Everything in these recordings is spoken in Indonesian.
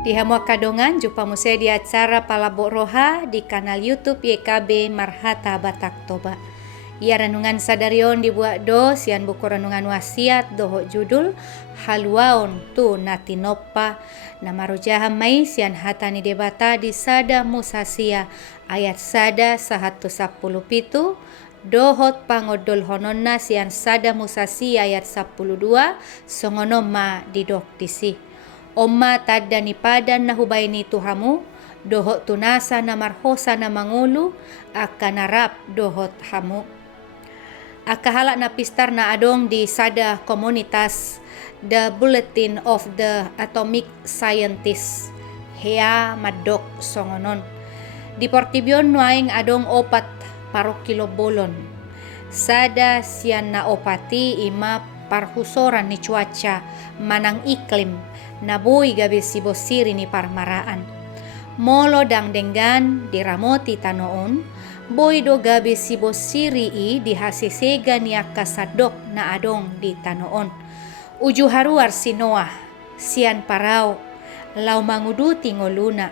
Di Hamua Kadongan, jumpa musik di acara Palabok Roha di kanal YouTube YKB Marhata Batak Toba. Ia renungan sadarion dibuat do sian buku renungan wasiat doho judul Haluaon tu natinoppa nama rojaham mai sian hatani debata di sada musasia ayat sada 110 pitu dohot pangodol hononna sian sada musasia ayat 12 songonoma didok disi. Omma tadda ni padan na hubayni tuhamu dohot tunasa na marhosa na mangulu akanarap dohot hamu. Akahala na pistar na adong di sada komunitas The Bulletin of the Atomic Scientists hea madok songonon. Di Portibyon nuaing adong opat parokilo bolon. Sada sian na opati ima parhusoran ni cuaca manang iklim nabuy gabi sibosiri ni parmaraan. Molo dang denggan diramoti tanoon, boy do gabi sibosiri i dihasisega ni akasadok na adong di tanoon. Uju haruar si Noah, sian parao, lau manguduti ngoluna,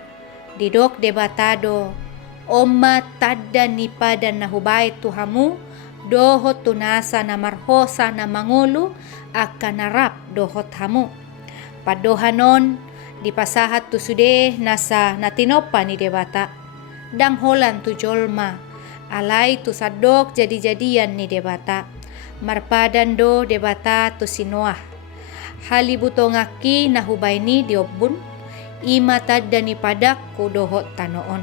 didok debatado, omma tadda ni padan na hubay tuhamu, dohot tunasa na marhosa na mangulu, akanarap dohot hamu. Padohanon dipasahat tu sude nasa natinopa ni debata dang holan tu jolma alai tu sadok jadi-jadian ni debata marpadan do debata tu sinoah halibutongaki nahubayni diobun ima tadda ni padak ku dohot tanoon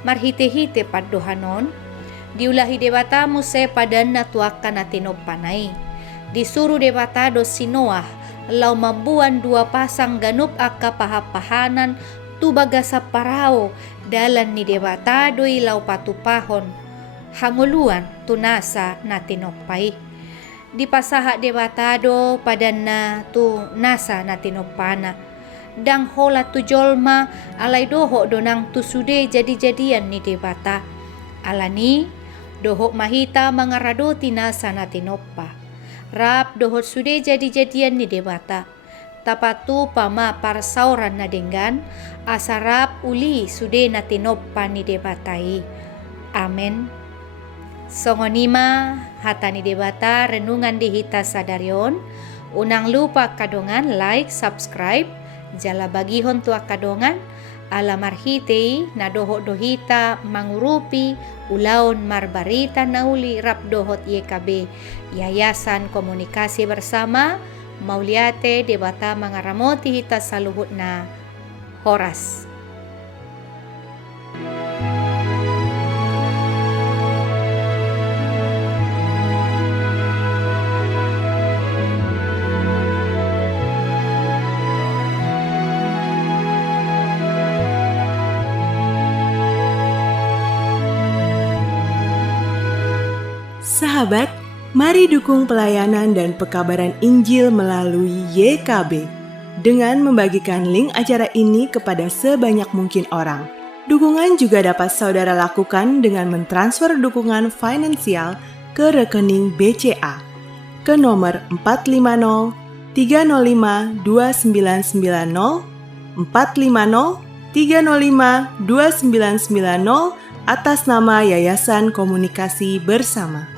marhite-hite padohanon diulahi debata muse padan na tuakan natinopa nai disuruh debata do sinoah lau mabuan dua pasang ganup aka pahapahanan tu bagasa parao dalan ni debatado lau patupahon hanguluan tunasa na tinopay. Di pasaha debatado padan na tu nasa na tinopana. Dang hola tu jolma alay doho donang tu sude jadi-jadian ni debata. Alani doho mahita mangarado tinasa na tinoppa. Rap dohot sude jadi-jadian ni debata. Tapatu pama parsauran na denggan asarap uli sude na tinoppa ni debatai. Amen. Songonima hata ni debata renungan di hita sadarion. Unang lupa kadongan like, subscribe, jala bagihon tua kadongan ala marhitei na dohot dohita mangurupi ulaon marbarita nauli rap dohot YKB Yayasan Komunikasi Bersama Mauliate debata mangaramoti hita saluhut na horas. Sahabat, mari dukung pelayanan dan pekabaran Injil melalui YKB dengan membagikan link acara ini kepada sebanyak mungkin orang. Dukungan juga dapat saudara lakukan dengan mentransfer dukungan finansial ke rekening BCA ke nomor 450 305 2990 450 305 2990 atas nama Yayasan Komunikasi Bersama.